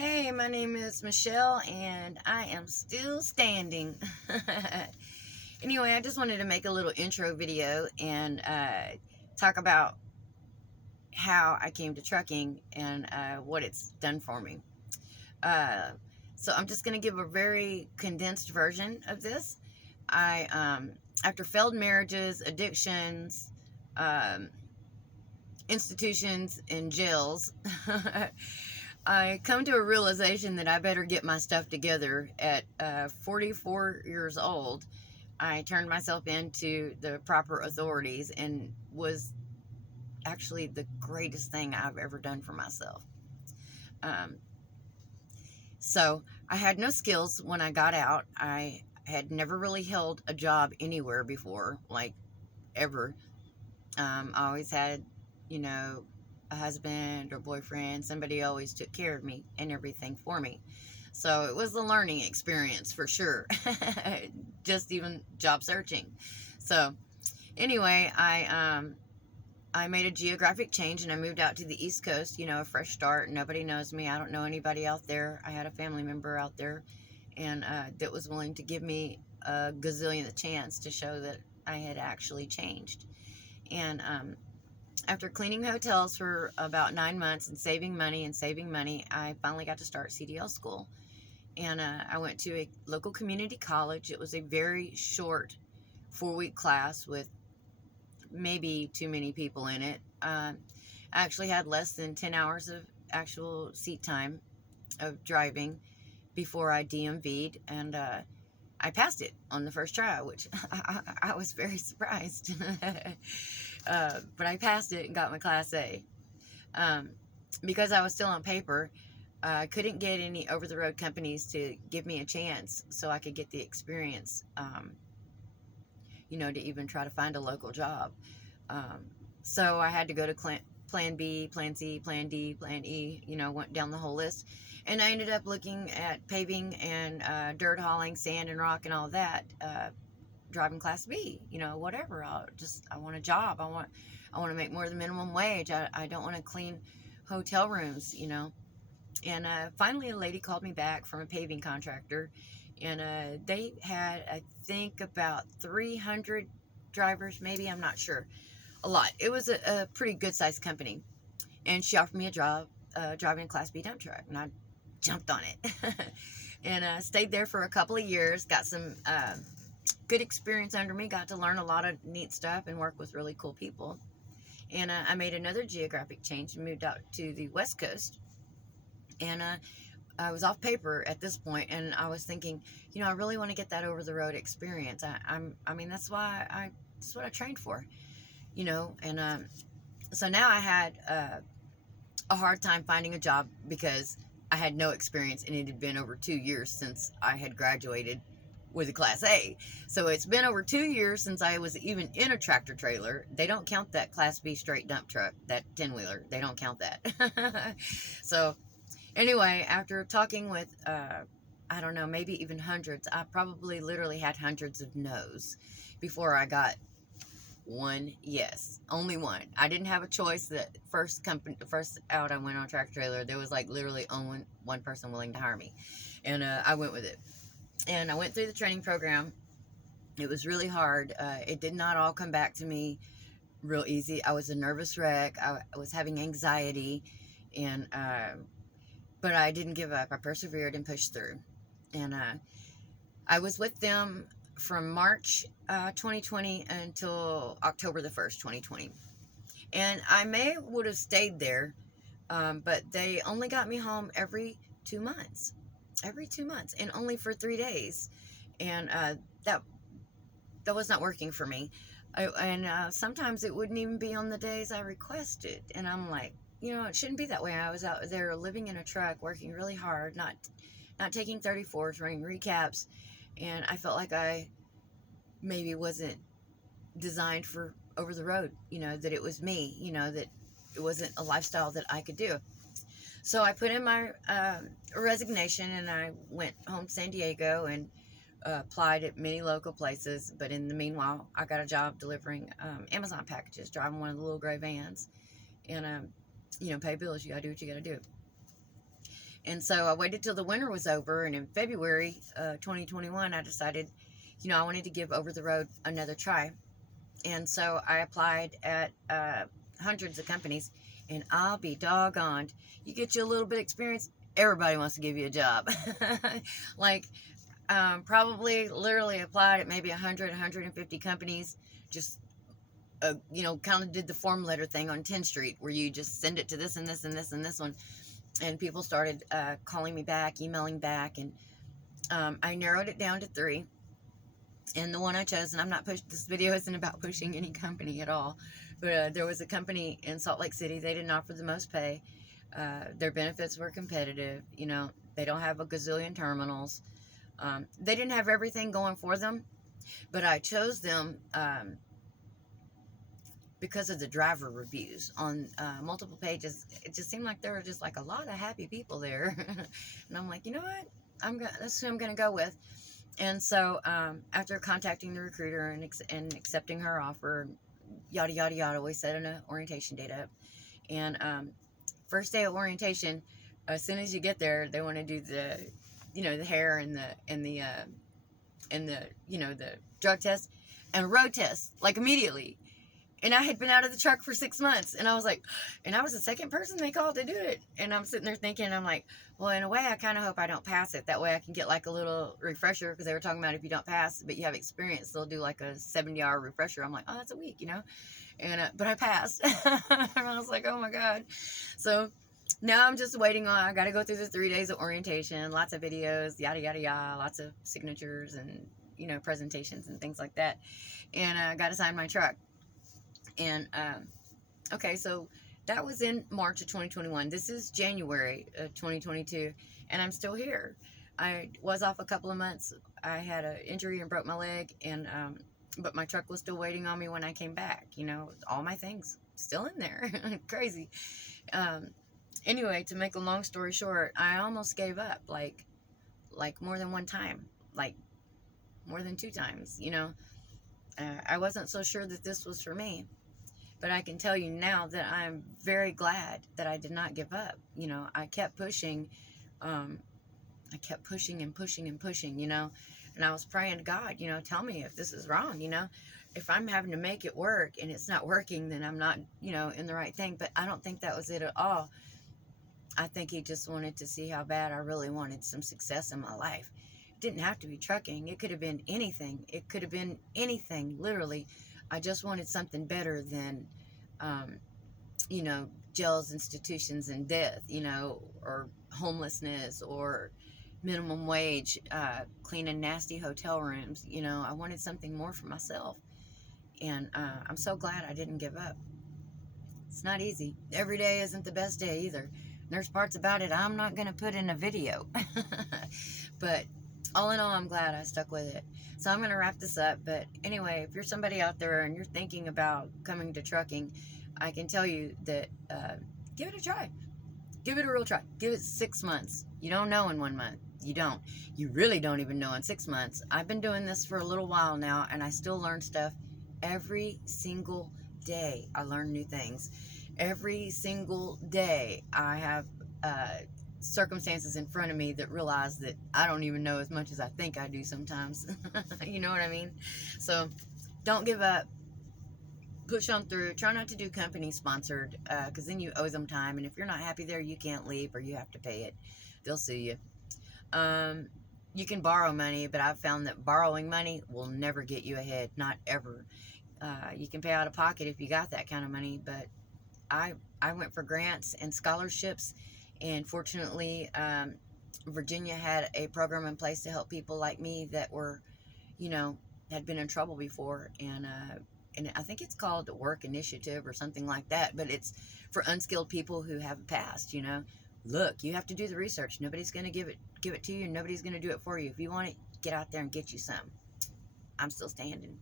Hey, my name is Michelle and I am still standing. Anyway, I just wanted to make a little intro video and talk about how I came to trucking and what it's done for me. Uh, so I'm just going to give a very condensed version of this. After failed marriages, addictions, um, institutions, and jails, I come to a realization that I better get my stuff together at 44 years old. I turned myself into the proper authorities and was actually the greatest thing I've ever done for myself. Um, so I had no skills when I got out. I had never really held a job anywhere before, like ever. I always had, you know, a husband or boyfriend. Somebody always took care of me and everything for me. So it was a learning experience for sure. Just even job searching. So anyway, I made a geographic change and I moved out to the East Coast, a fresh start. Nobody knows me. I don't know anybody out there. I had a family member out there and that was willing to give me a gazillionth chance to show that I had actually changed. And after cleaning hotels for about 9 months and saving money, I finally got to start CDL school. And I went to a local community college. It was a very short 4-week class with maybe too many people in it. I actually had less than 10 hours of actual seat time of driving before I DMV'd, and I passed it on the first try, which I was very surprised. But I passed it and got my Class A. Because I was still on paper, I couldn't get any over-the-road companies to give me a chance so I could get the experience, to even try to find a local job. So I had to go to Plan B, Plan C, Plan D, Plan E, went down the whole list. And I ended up looking at paving and dirt hauling, sand and rock and all that, driving Class B, whatever. I want a job. I want to make more than minimum wage. I don't want to clean hotel rooms, And finally a lady called me back from a paving contractor, and they had, I think, about 300 drivers, maybe, I'm not sure. A lot. It was a pretty good sized company. And she offered me a job driving a Class B dump truck, and I jumped on it. And stayed there for a couple of years, got some good experience under me, got to learn a lot of neat stuff and work with really cool people. And I made another geographic change and moved out to the West Coast. And I was off paper at this point, and I was thinking, I really want to get that over the road experience. That's what I trained for, And so now I had a hard time finding a job because I had no experience, and it had been over 2 years since I had graduated with a Class A. So it's been over 2 years since I was even in a tractor trailer. They don't count that Class B straight dump truck, that 10-wheeler. They don't count that. So anyway, after talking with, I don't know, maybe even hundreds, I probably literally had hundreds of no's before I got one yes. Only one. I didn't have a choice. The first out I went on a tractor trailer, there was like literally only one person willing to hire me. And I went with it. And I went through the training program. It was really hard. It did not all come back to me real easy. I was a nervous wreck. I was having anxiety. And but I didn't give up. I persevered and pushed through. And I was with them from March 2020 until October the 1st, 2020. And I would have stayed there, but they only got me home every 2 months. Every 2 months, and only for 3 days. And that was not working for me. Sometimes it wouldn't even be on the days I requested. And I'm like, it shouldn't be that way. I was out there living in a truck, working really hard, not taking 34s, running recaps, and I felt like I maybe wasn't designed for over the road, that it was me, that it wasn't a lifestyle that I could do. So I put in my resignation, and I went home to San Diego and applied at many local places. But in the meanwhile, I got a job delivering Amazon packages, driving one of the little gray vans, and pay bills. You gotta do what you gotta do. And so I waited till the winter was over, and in February 2021, I decided, I wanted to give over the road another try. And so I applied at hundreds of companies, and I'll be doggoned. You get you a little bit of experience, everybody wants to give you a job. Like, probably literally applied at maybe 100, 150 companies, just, kind of did the form letter thing on 10th Street, where you just send it to this and this and this and this one. And people started calling me back, emailing back, and I narrowed it down to 3. And the one I chose, and I'm not this video isn't about pushing any company at all, but there was a company in Salt Lake City. They didn't offer the most pay. Their benefits were competitive. They don't have a gazillion terminals. They didn't have everything going for them, but I chose them because of the driver reviews on multiple pages. It just seemed like there were just like a lot of happy people there. And I'm like, you know what? That's who I'm going to go with. And so after contacting the recruiter and accepting her offer, yada, yada, yada, we set an orientation date up. And first day of orientation, as soon as you get there, they want to do the, the hair and the drug test and road test, like immediately. And I had been out of the truck for 6 months, and I was like, and I was the second person they called to do it. And I'm sitting there thinking, I'm like, well, in a way, I kind of hope I don't pass it. That way I can get like a little refresher, because they were talking about if you don't pass, but you have experience, they'll do like a 70-hour refresher. I'm like, oh, that's a week, And, but I passed. And I was like, oh my God. So now I'm just waiting on, I got to go through the 3 days of orientation, lots of videos, yada, yada, yada, lots of signatures and, presentations and things like that. And I got to sign my truck. And, okay, so that was in March of 2021. This is January of 2022, and I'm still here. I was off a couple of months. I had an injury and broke my leg, and but my truck was still waiting on me when I came back. All my things still in there. Crazy. Anyway, to make a long story short, I almost gave up, like more than one time, like more than 2 times, I wasn't so sure that this was for me. But I can tell you now that I'm very glad that I did not give up. I kept pushing. I kept pushing and pushing and pushing, And I was praying to God, tell me if this is wrong, If I'm having to make it work and it's not working, then I'm not, in the right thing. But I don't think that was it at all. I think He just wanted to see how bad I really wanted some success in my life. It didn't have to be trucking. It could have been anything. It could have been anything, literally. I just wanted something better than, jails, institutions, and death, or homelessness, or minimum wage, cleaning nasty hotel rooms. I wanted something more for myself. And I'm so glad I didn't give up. It's not easy. Every day isn't the best day either. There's parts about it I'm not going to put in a video. But all in all, I'm glad I stuck with it. So I'm going to wrap this up. But anyway, if you're somebody out there and you're thinking about coming to trucking, I can tell you that give it a try. Give it a real try. Give it 6 months. You don't know in 1 month. You don't. You really don't even know in 6 months. I've been doing this for a little while now, and I still learn stuff every single day. I learn new things. Every single day I have circumstances in front of me that realize that I don't even know as much as I think I do sometimes. You know what I mean? So don't give up. Push on through. Try not to do company sponsored, because then you owe them time, and if you're not happy there, you can't leave, or you have to pay it. They'll sue you. You can borrow money, but I've found that borrowing money will never get you ahead. Not ever. You can pay out of pocket if you got that kind of money, but I went for grants and scholarships. And fortunately, Virginia had a program in place to help people like me that were, had been in trouble before. And I think it's called the Work Initiative or something like that. But it's for unskilled people who have a past, Look, you have to do the research. Nobody's going to give it to you, and nobody's going to do it for you. If you want it, get out there and get you some. I'm still standing.